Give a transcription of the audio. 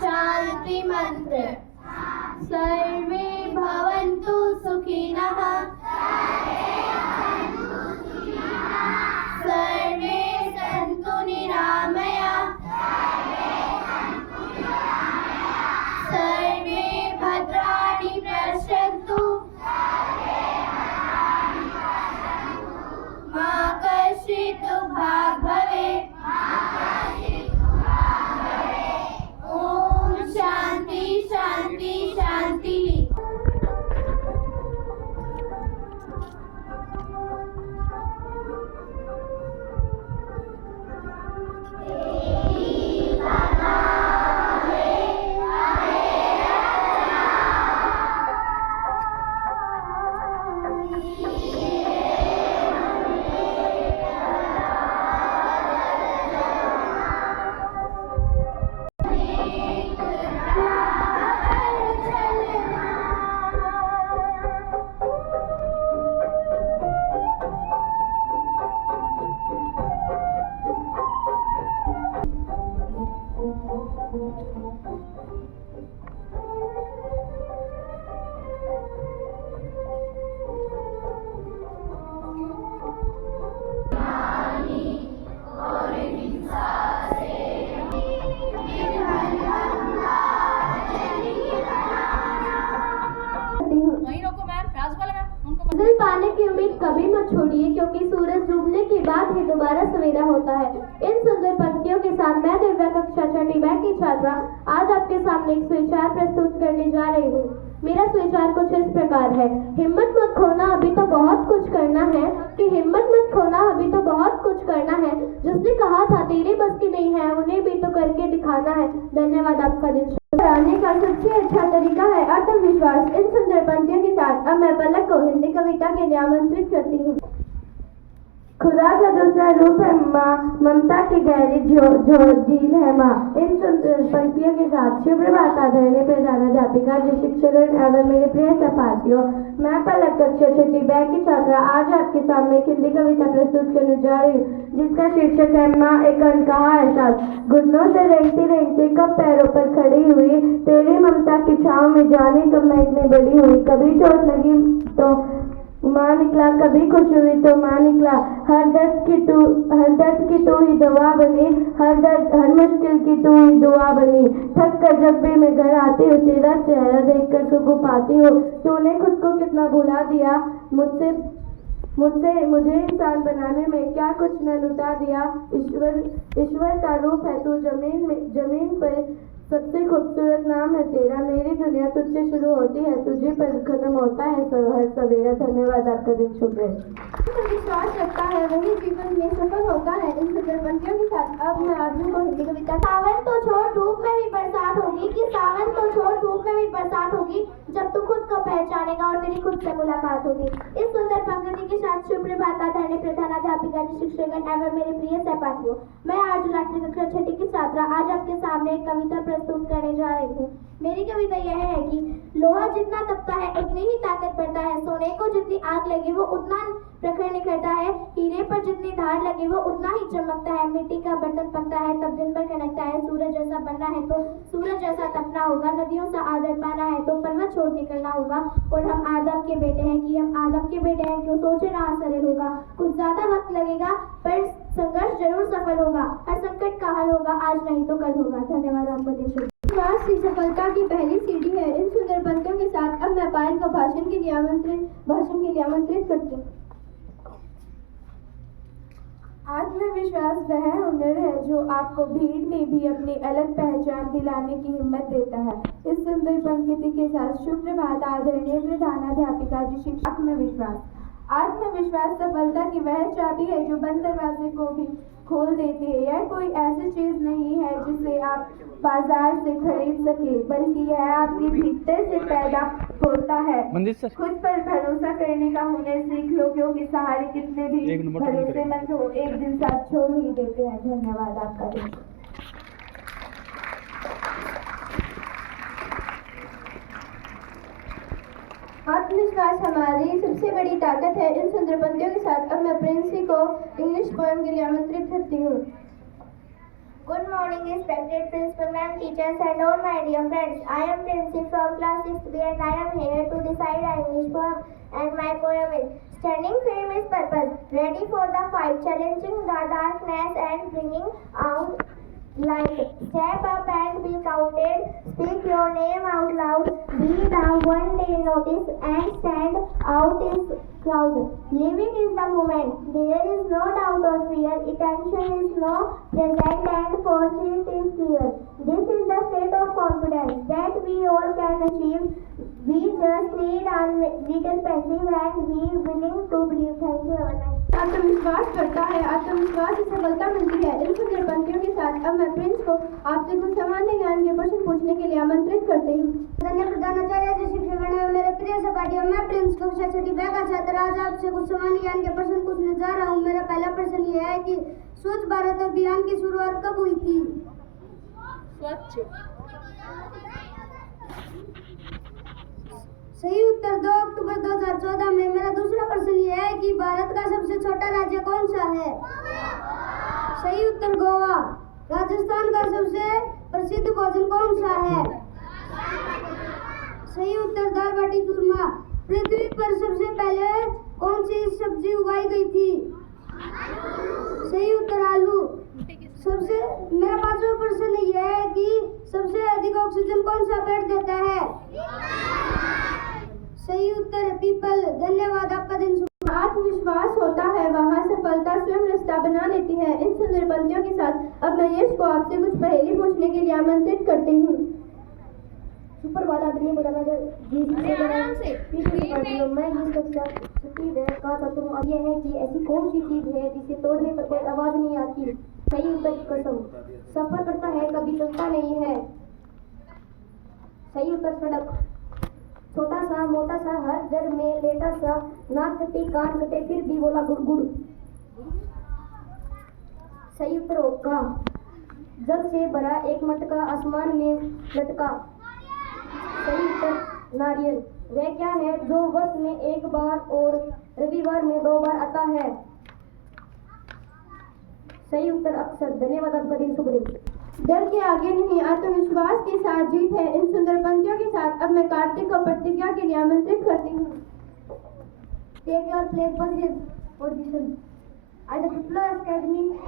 शांति मंत्र। सर्वे भवन्तु सुखिनः, सर्वे सन्तु निरामयाः, सर्वे भद्राणि पश्यन्तु, मा कश्चित् दुःखभाग् भवेत्। ओम शांति शांति शांति। मंजिल पाने की उम्मीद कभी मत छोड़िए, क्योंकि सूरज डूबने के बाद ही दोबारा सवेरा होता है। इन सुंदर पंक्तियों के साथ मैं दिव्या कक्षा छठी बैग की छात्रा आज आपके सामने एक सुविचार प्रस्तुत करने जा रही हूँ। मेरा सुविचार कुछ इस प्रकार है। हिम्मत मत खोना, अभी तो बहुत कुछ करना है। कि हिम्मत मत खोना, अभी तो बहुत कुछ करना है। जिसने कहा था तेरे बस की नहीं है, उन्हें भी तो करके दिखाना है। धन्यवाद। आपका दिन पढ़ाने का सबसे अच्छा तरीका है आत्मविश्वास। इन सुंदर पंक्तियों के साथ अब मैं पलक को हिंदी कविता के लिए आमंत्रित करती हूँ। खुदा का दूसरा रूप है माँ, ममता की गहरी झील है माँ। इन सुंदर पंक्तियों के साथ शुभ प्रभात आदरणीय प्रधानाध्यापिका जी, शिक्षकगण एवं मेरे प्रिय सहपाठियों, मैं पलक कक्षा छठी बैग की छात्रा आज आपके सामने एक हिंदी कविता प्रस्तुत करने जा रही हूँ, जिसका शीर्षक है माँ एक अनकहा एहसास। घुटनों से रेंगती रेंगती कब पैरों पर खड़ी हुई, तेरी ममता की छाँव में जाने कब मैं इतनी बड़ी हुई। कभी चोट लगी तो माँ निकला, कभी खुश हुई तो माँ निकला। हर दर्द की तू ही दवा बनी, हर मुश्किल की तू ही दुआ बनी। थक कर जब भी मैं घर आती हूँ, तेरा चेहरा देखकर सुकून पाती हूँ। तूने खुद को कितना भुला दिया, मुझे इंसान बनाने में क्या कुछ न लुटा दिया। ईश्वर का रूप है तू, जमीन पर सबसे खूबसूरत नाम है तेरा। मेरी दुनिया तुझसे शुरू होती है, तुझे पर खत्म होता है हर सवेरा। धन्यवाद। आपका दिन शुभ रहे। विश्वास रखता है वही जीवन में सफल होता है। इन सुंदर पंक्तियों के साथ अब मैं अर्जुन को हिंदी कविता। सावन तो छोड़ धूप में भी बरसात होगी, कि सावन तो छोड़ धूप में भी बरसात होगी, जब तू खुद को पहचानेगा और तेरी खुद से मुलाकात होगी। इस सुंदर पंक्ति के साथ शुभ प्रभात आदरणीय प्रधानाध्यापिका जी, शिक्षकगण एवं मेरे प्रिय सहपाठियों, मैं अर्जुन कक्षा छठी की छात्रा आज आपके सामने एक कविता प्रस्तुत करने जा रही हूँ। मेरी कविता यह है कि लोहा जितना तपता है उतनी ही ताकत बढ़ता है, सोने को जितनी आग लगे वो उतना प्रखर निखरता है, हीरे पर जितनी धार लगे वो उतना ही चमकता है। मिट्टी का बर्तन पकता है तब दिन भर खनकता है, सूरज जैसा बनना है तो सूरज जैसा तपना होगा, नदियों से आदर पाना है तो पर्वत छोड़ निकलना होगा। और हम आदम के बेटे हैं, कि हम आदम के बेटे हैं, क्यों सोचे राह सरल होगा। कुछ ज्यादा वक्त लगेगा पर संघर्ष जरूर सफल होगा, हर संकट का हल होगा, आज नहीं तो कल होगा। धन्यवाद। आपका दिन शुभ। विश्वास ही सफलता की पहली सीढ़ी है। इन सुंदर पंक्तियों के साथ अब मैं पायल को भाषण के लिए आमंत्रित करती हूँ। आत्मविश्वास वह हुनर है जो आपको भीड़ में भी अपनी अलग पहचान दिलाने की हिम्मत देता है। इस सुंदर पंक्ति के साथ शुभ प्रभात आदरणीय प्रधानाध्यापिका जी, शिक्षक। आत्मविश्वास आत्मविश्वास सफलता की वह चाबी है जो बंद दरवाजे को भी खोल देती है। यह कोई ऐसी चीज नहीं है जिसे आप बाजार से खरीद सके, बल्कि यह आपके भीतर से पैदा होता है। खुद पर भरोसा करने का हुनर सीख लो, क्योंकि सहारे कितने भी भरोसेमंद हो एक दिन साथ छोड़ ही देते हैं। धन्यवाद आपका दिन। आत्मविश्वास हमारी सबसे बड़ी ताकत है। इन सुंदर पंक्तियों के साथ अब मैं प्रिंसी को इंग्लिश पोएम के लिए आमंत्रित करती हूँ। Good morning, respected principal ma'am, teachers and all my dear friends. I am Princey from class 6B and I am here to decide an English poem. And my poem is Standing Firm is Purpose, ready for the fight, challenging the darkness and bringing out light. Step up and be counted, speak your name out loud, be the one they notice and stand out is crowd. Living is the moment, there is no doubt or fear, attention is no present and pursuit is clear. This is the state of confidence that we all can achieve. We just need a little passive and be willing to believe. Thank you. Have a nice day. आत्मविश्वास बढ़ता है, आत्मविश्वास से सफलता मिलती है। इन सुंदर पंक्तियों के साथ अब मैं प्रिंस को आपसे कुछ सामान्य ज्ञान के प्रश्न पूछने के लिए आमंत्रित करती हूँ। धन्य प्रधानाचार्य जी, शिक्षकगण एवं मेरे प्रिय सहपाठियों, मैं प्रिंस कक्षा 6B का छात्र आज आपसे कुछ सामान्य ज्ञान के प्रश्न पूछने जा रहा हूँ। मेरा पहला प्रश्न ये है कि स्वच्छ भारत अभियान की शुरुआत कब हुई थी? सही उत्तर 2 अक्टूबर 2014 में। मेरा दूसरा प्रश्न ये है कि भारत का सबसे छोटा राज्य कौन सा है? सही उत्तर गोवा। राजस्थान का सबसे प्रसिद्ध भोजन कौन सा है? सही उत्तर दाल बाटी चूरमा। पृथ्वी पर सबसे पहले कौन सी सब्जी उगाई गई थी? सही उत्तर आलू। मेरा पांचवा प्रश्न यह है कि सबसे अधिक ऑक्सीजन कौन सा पेड़ देता है? सही उत्तर पीपल। धन्यवाद, आपका दिन शुभ। आत्मविश्वास होता है वहाँ सफलता स्वयं रास्ता बना लेती है। इन सुंदर पंक्तियों के साथ अब मैं यश को आपसे कुछ पहेली पूछने के लिए आमंत्रित करती हूँ। सुपर वाला आदमी बताना जी मैं जिस कक्षा का तत्व अब यह है कि ऐसी कौन सी चीज है जिसे तोड़ने पर कोई आवाज नहीं आती? सही उत्तर कसम। सफर करता है कभी चलता नहीं है। सही उत्तर सड़क। छोटा सा मोटा सा हर घर में लेटा सा, नाक कटी कान कटे फिर भी बोला गुड़ गुड़। सही उत्तर होगा। जल से भरा एक मटका आसमान में लटका। सही उत्तर नारियल। वह क्या है जो वर्ष में एक बार और रविवार में 2 बार आता है? सही उत्तर अक्सर। धन्यवाद, आपका दिन शुभ रहे। डर के आगे नहीं, आत्मविश्वास के साथ जीत है। इन सुंदर पंक्तियों के साथ अब मैं कार्तिक को प्रतिज्ञा के लिए आमंत्रित करती हूँ। Take your place for his position. At the Pipla Academy,